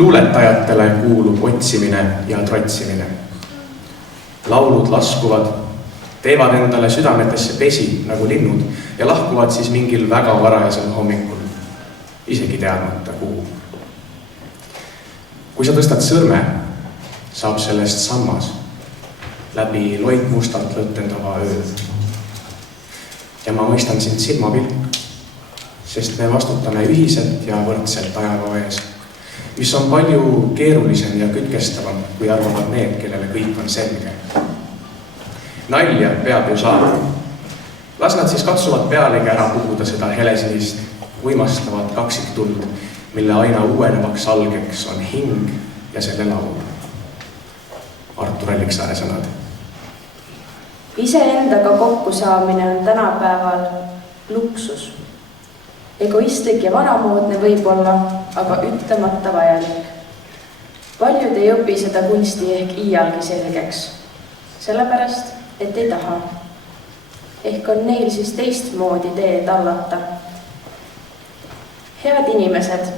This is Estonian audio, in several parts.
Luuletajatele kuulub otsimine ja trotsimine. Laulud laskuvad, teevad endale südametesse pesi nagu linnud ja lahkuvad siis mingil väga varajasel hommikul, isegi teadmata kuhu. Kui sa tõstad sõrme, saab sellest sammas läbi loitmustalt lõttendava öö. Ja ma mõistan sind silmapilk, sest me vastutame ühiselt ja võrdselt ajaloo ees, mis on palju keerulisem ja kütkestavam, kui arvavad need, kellele kõik on selge. Nalja peab ju saada. Las nad siis katsuvad pealegi ära puhuda seda helesinist, uimastavat kaksiktuld, mille aina uuenevaks algeks on hing ja selle laul. Artur Alliksaare sõnad. Iseendaga kokku saamine on tänapäeval luksus. Egoistlik ja vanamoodne võib olla, aga ütlemata vajalik. Paljud ei õpi seda kunsti ehk iialgi selgeks, sellepärast, et ei taha. Ehk on neil siis teistmoodi tee tallata. Head inimesed,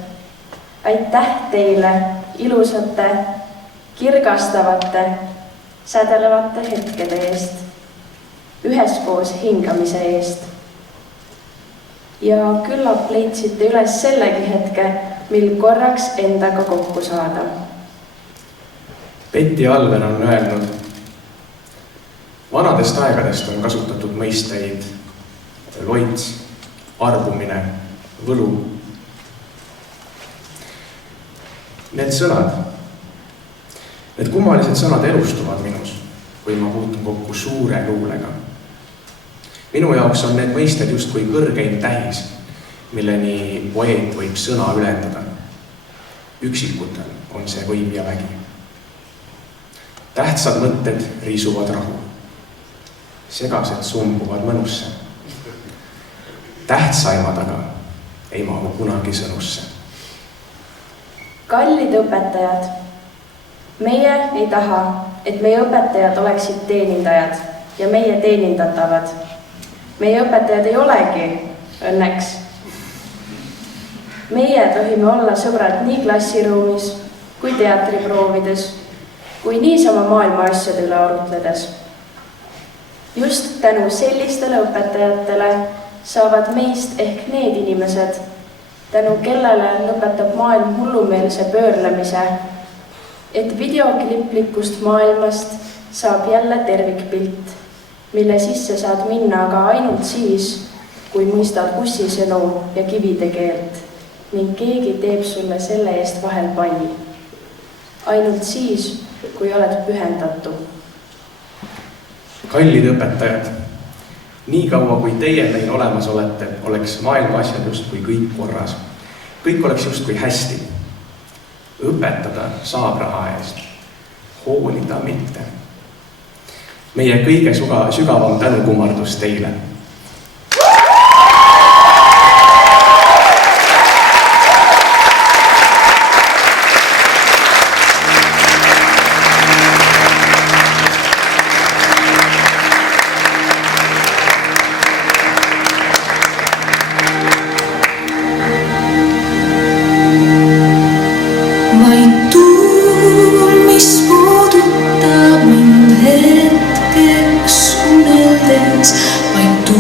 aitäh teile ilusate, kirgastavate, sädelevate hetkede eest, üheskoos hingamise eest. Ja küllap leidsite üles sellegi hetke, mil korraks endaga kokku saada. Petti Alver on öelnud, vanadest aegadest on kasutatud mõisteid loits, arbumine, võlu. Need sõnad, need kummalised sõnad elustuvad minus, kui ma puutun kokku suure luulega. Minu jaoks on need mõisted just kui kõrgeim tähis, milleni poeet võib sõna ülendada. Üksikutel on see võim ja vägi. Tähtsad mõtted riisuvad rahu. Segased sumbuvad mõnusse. Tähtsaimad aga ei mahu kunagi sõnusse. Kallid õpetajad, meie ei taha, et meie õpetajad oleksid teenindajad ja meie teenindatavad. Meie õpetajad ei olegi, õnneks. Meie tohime olla sõbrad nii klassiruumis kui teatriproovides, kui niisama maailma asjade üle arutledes. Just tänu sellistele õpetajatele saavad meist ehk need inimesed, tänu kellele lõpetab maailm hullumeelse pöörlemise, et videoklipplikust maailmast saab jälle tervikpilt, mille sisse saad minna aga ainult siis, kui mõistad bussisõnu ja kivide keelt ning keegi teeb sulle selle eest vahel palli. Ainult siis, kui oled pühendatu. Kallid õpetajad, nii kaua kui teie meil olemas olete, oleks maailma asjad just kui kõik korras. Kõik oleks just kui hästi. Õpetada saab raha eest, hoolida mitte. Meie kõige sügavam tänukummardus teile. Vaid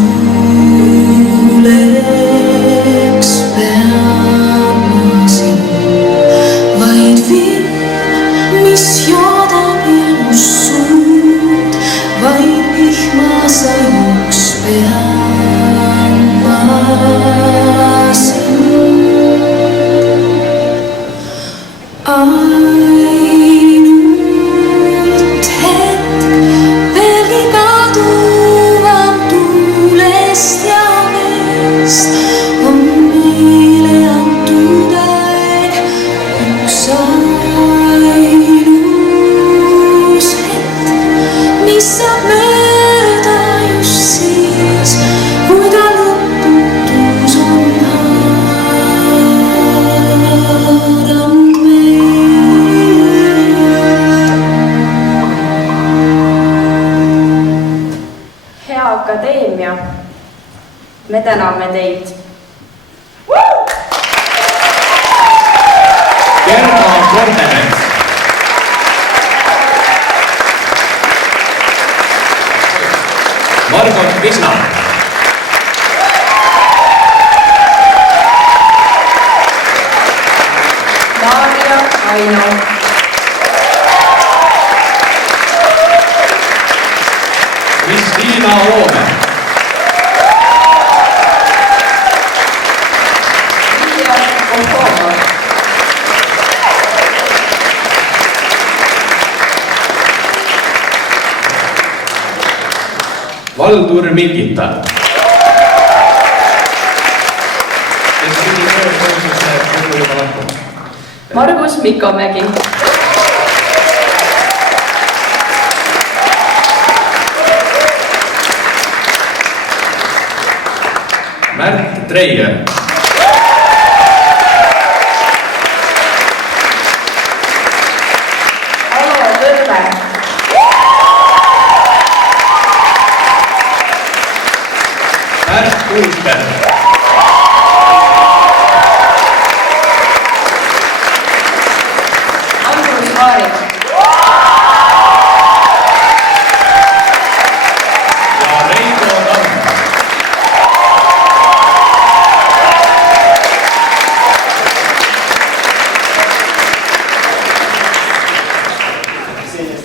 Vortemets. Margot Visna. Maarja Aino. Kristiina Oome. Vilja Ohova. Valdur Mikita. Kes pidi töökohustusele kogu juba lahkuma? Margus Mikomägi. Märt Treier. Alo Tõrve. Märt Kuusberg. Andrus Vaarik. Ja Reigo Tamm.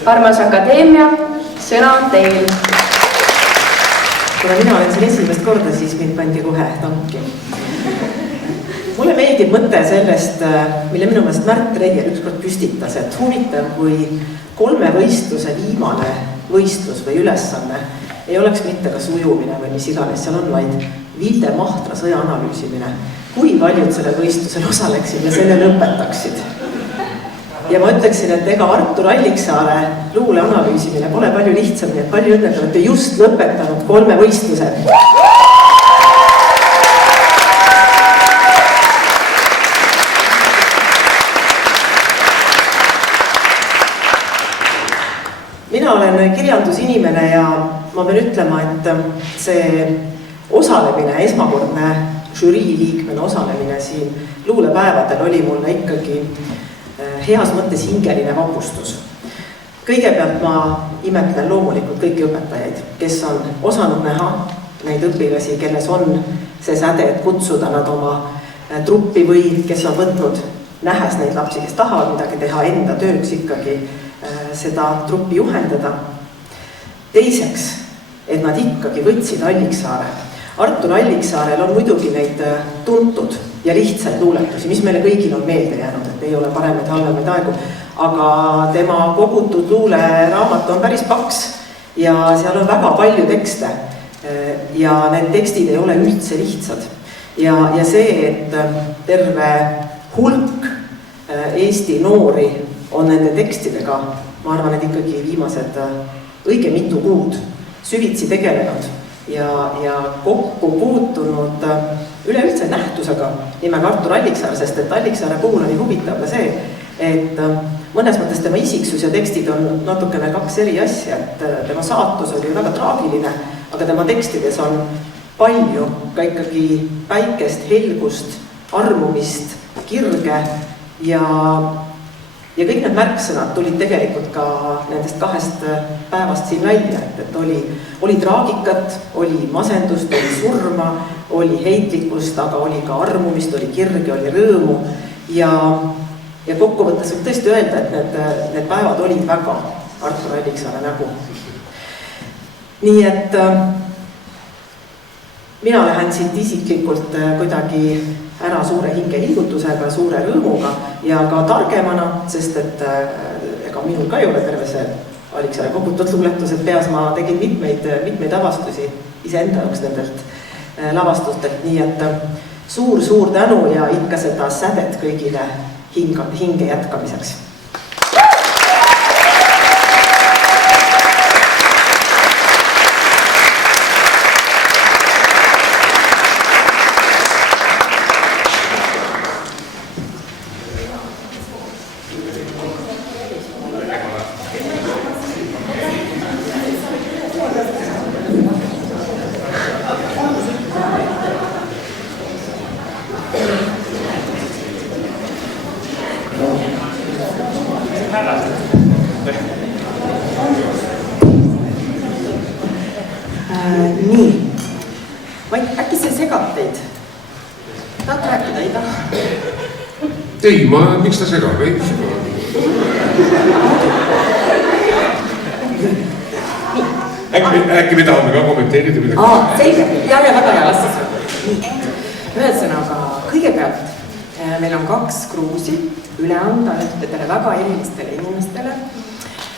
Armas Akadeemia, sõna on teil. Kuna mina olen siin esimest korda, siis mind pandi kohe tanki. Mulle meeldib mõte sellest, mille minu meelest Märt Treier ükskord püstitas, et huvitav, kui 3 võistluse viimane võistlus või ülesanne ei oleks mitte kas ujumine või mis iganes seal on, vaid Vilde Mahtra sõja analüüsimine. Kui paljud sellel võistlusel osaleksid ja selle lõpetaksid? Ja ma ütleksin, et ega Artur Alliksaare luule analüüsimine pole palju lihtsam, nii et palju õnne, olete just lõpetanud 3 võistluse. Mina olen kirjandusinimene ja ma pean ütlema, et see osalemine, esmakordne žürii liikmena osalemine siin luulepäevadel oli mulle ikkagi heas mõttes hingeline vapustus. Kõigepealt ma imetlen loomulikult kõiki õpetajaid, kes on osanud näha neid õpilasi, kelles on see säde, et kutsuda nad oma truppi või kes on võtnud, nähes neid lapsi, kes tahavad midagi teha, enda tööks ikkagi seda truppi juhendada. Teiseks, et nad ikkagi võtsid Alliksaare. Artur Alliksaarel on muidugi neid tuntud ja lihtsaid luuletusi, mis meile kõigil on meelde jäänud, et ei ole paremaid halvemaid aegu, aga tema kogutud luuleraamat on päris paks ja seal on väga palju tekste ja need tekstid ei ole üldse lihtsad. Ja see, et terve hulk Eesti noori on nende tekstidega, ma arvan, et ikkagi viimased õige mitu kuud süvitsi tegelenud ja kokku puutunud üleüldse nähtusega nimega Artur Alliksaar, sest et Alliksaare puhul oli huvitav ka see, et mõnes mõttes tema isiksus ja tekstid on natukene 2 eri asja, et tema saatus oli väga traagiline, aga tema tekstides on palju ka ikkagi päikest, helgust, armumist, kirge ja kõik need märksõnad tulid tegelikult ka nendest 2 päevast siin välja, et oli traagikat, oli masendust, oli surma, oli heitlikkust, aga oli ka armumist, oli kirge, oli rõõmu ja kokkuvõttes võib tõesti öelda, et need päevad olid väga Artur Alliksaare nägu. Nii et mina lähen siit isiklikult kuidagi ära suure hingeliigutusega, suure rõõmuga ja ka targemana, sest et ega minul ka ei ole terve see Alliksaare kogutud luuletused peas, ma tegin mitmeid avastusi iseenda jaoks nendelt lavastustelt, nii et suur tänu ja ikka seda sädet kõigile hinge jätkamiseks. Nii, äkki see segab teid? Tahad rääkida, ei taha? Ei, miks ta segab? Ei segab. Äkki me tahame ka kommenteerida midagi? Selge, ja väga hea, las siis. Ühesõnaga, kõigepealt meil on 2 kruusi üle anda ühtedele väga erilistele inimestele.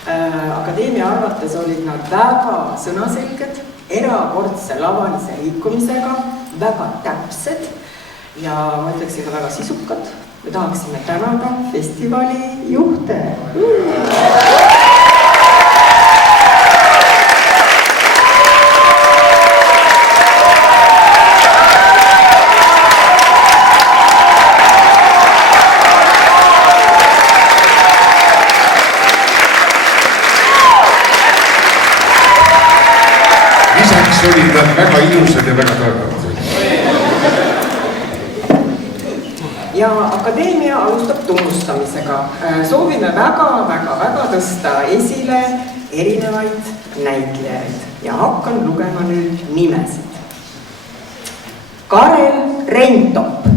Akadeemia arvates olid nad väga sõnaselged, erakordse lavalise liikumisega, väga täpsed ja ma ütleksin ka väga sisukad. Me tahaksime tänada festivali juhte. Olid nad väga ilusad ja väga targad. Ja akadeemia alustab tunnustamisega. Soovime väga tõsta esile erinevaid näitlejaid ja hakkan lugema nüüd nimesid. Karel Rentop.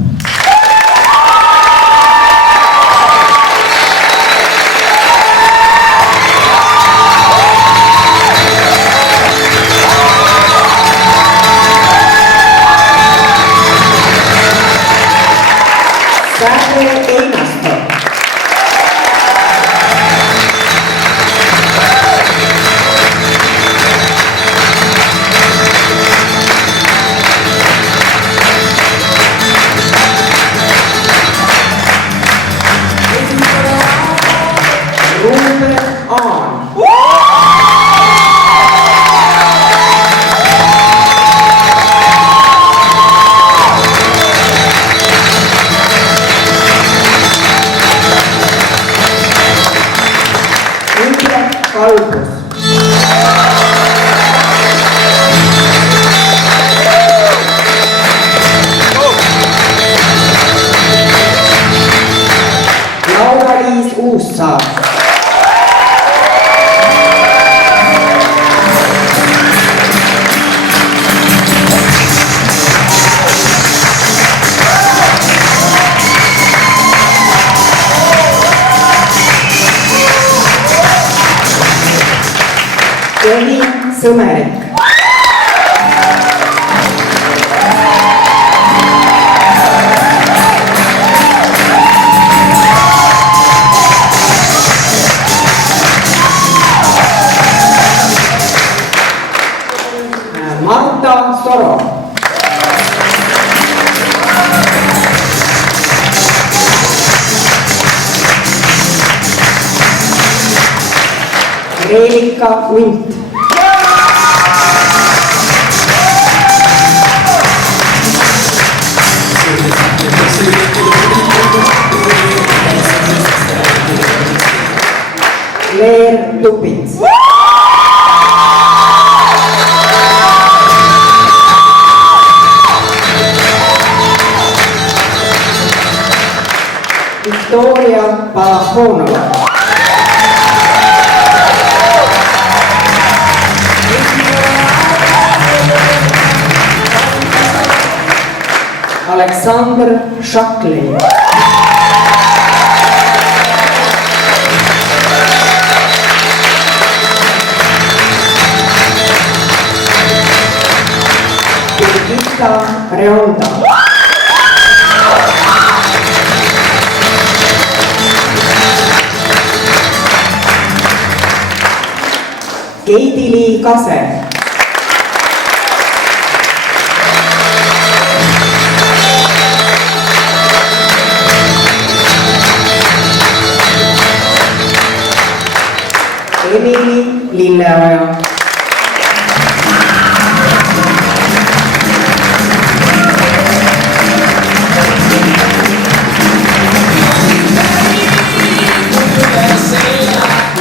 Sõmerik. Marta Soro. Reelika Unt. Leer Tupits. Victoria Pahonova. Aleksandr Šaklin. Birgitta Reonda. Keidili Kase. Emili Lilleoja.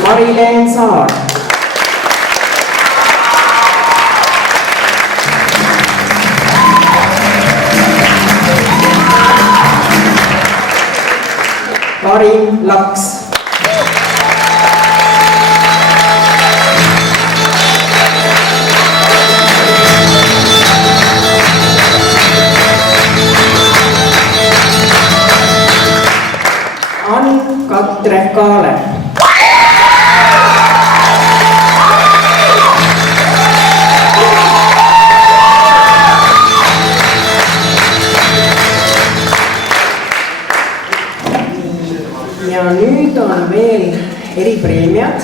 Marileen Saar. Karin Laks. Kaalep. Ja nüüd on veel eripreemiad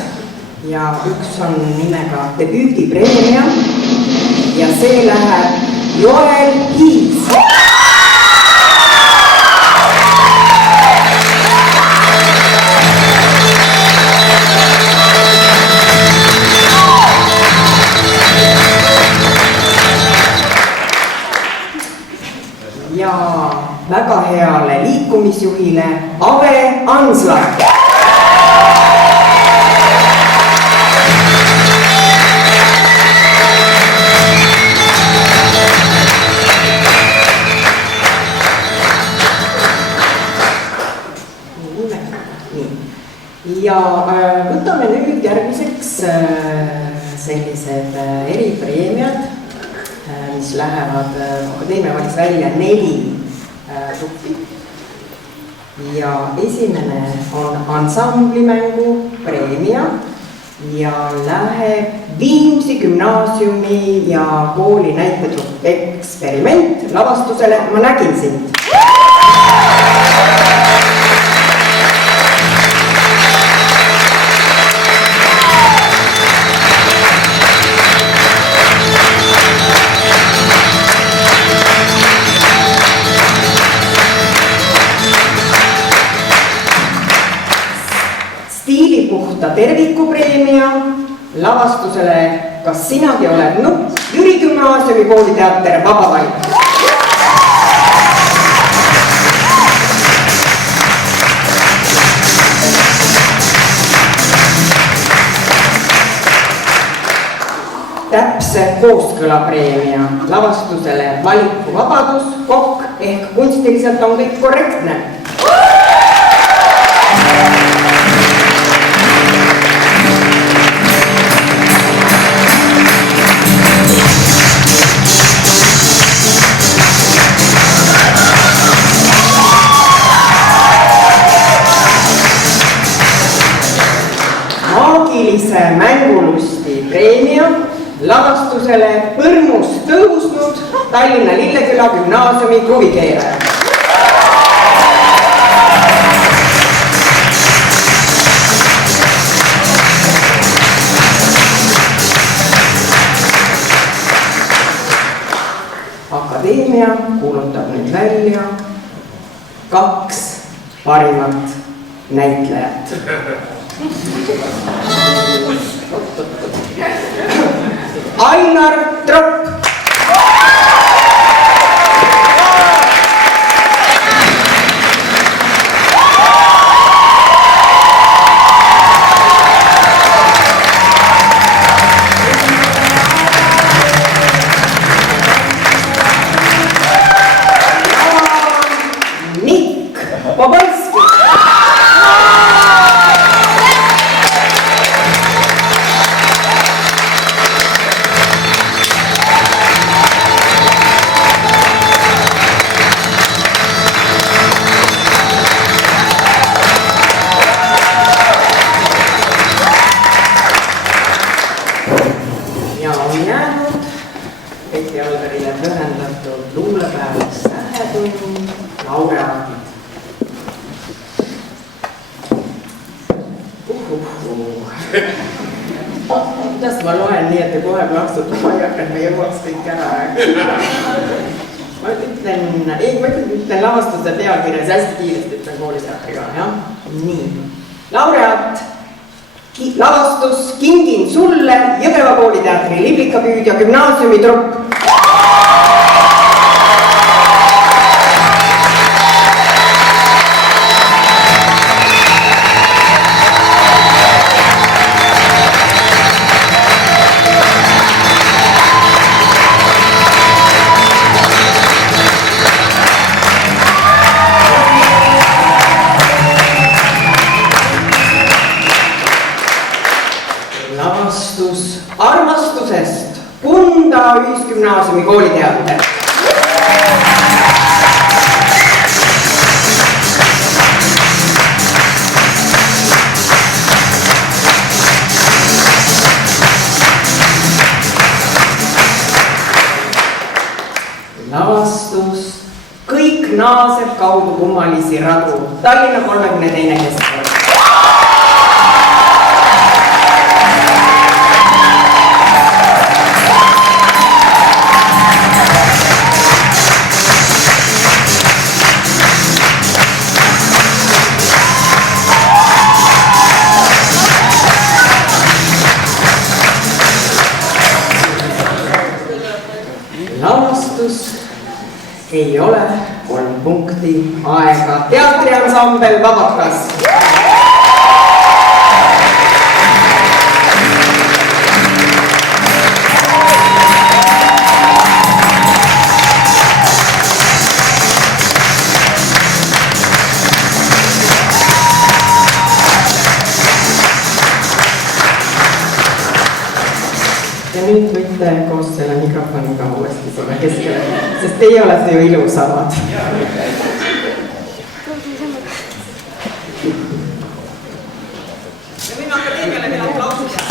ja üks on nimega debüüdipreemia ja see läheb Joel Hiis. Ja väga heale liikumisjuhile Ave Ansla. Ja võtame nüüd järgmiseks sellised eripreemiad, mis lähevad, Akadeemia valis välja 4 gruppi. Ja esimene on ansamblimängu preemia ja läheb Viimsi gümnaasiumi ja kooli näitetrupp Eksperiment lavastusele Ma nägin sind. Stiilipuhta tervikupreemia lavastusele Kas sinagi oled nupp, Jüri gümnaasiumi kooliteater Vaba valik. Täpse kooskõlapreemia lavastusele Valikuvabadus, Kokk ehk kunstiliselt on kõik korrektne. Maagilise mängulusti preemia lavastusele Põrmust tõusnud Tallinna Lilleküla gümnaasiumi kruvikeeraja. Akadeemia kuulutab nüüd välja 2 parimat näitlejat. Ainar Tropp. Nik Pobolski. Kuidas ma loen nii, et te kohe plaksutama ei hakka, et me jõuaks kõik ära rääkida. Ma ütlen lavastuse pealkirjas hästi kiiresti, ütlen kooliteatriga, jah? Nii. Laureaat, lavastus Kingin sulle Jõgeva kooliteatri liblikapüüdja gümnaasiumi trupp. Armastusest Kunda ühisgümnaasiumi kooliteater. naaseb kaudu kummalisi radu. Tallinna 32. keskkool. Lavastus ei ole 3 punkti aega. Teatriansambel Vabakas. Ja nüüd võite koos selle mikrofoniga uuesti sinna keskele, sest teie olete ju ilusamad. Ja võime akadeemiale veel aplausi teha.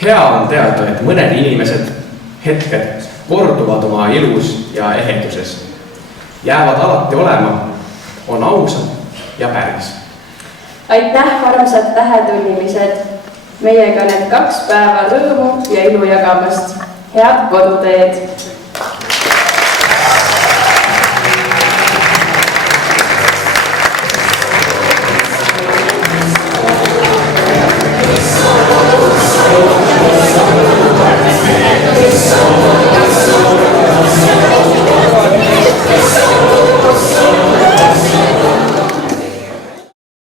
Hea on teada, et mõned inimesed, hetked korduvad oma ilus ja eheduses. Jäävad alati olema, on ausad ja päris. Aitäh, armsad tähetunnilised, meiega need 2 päeva rõõmu ja ilu jagamast. Head koduteed!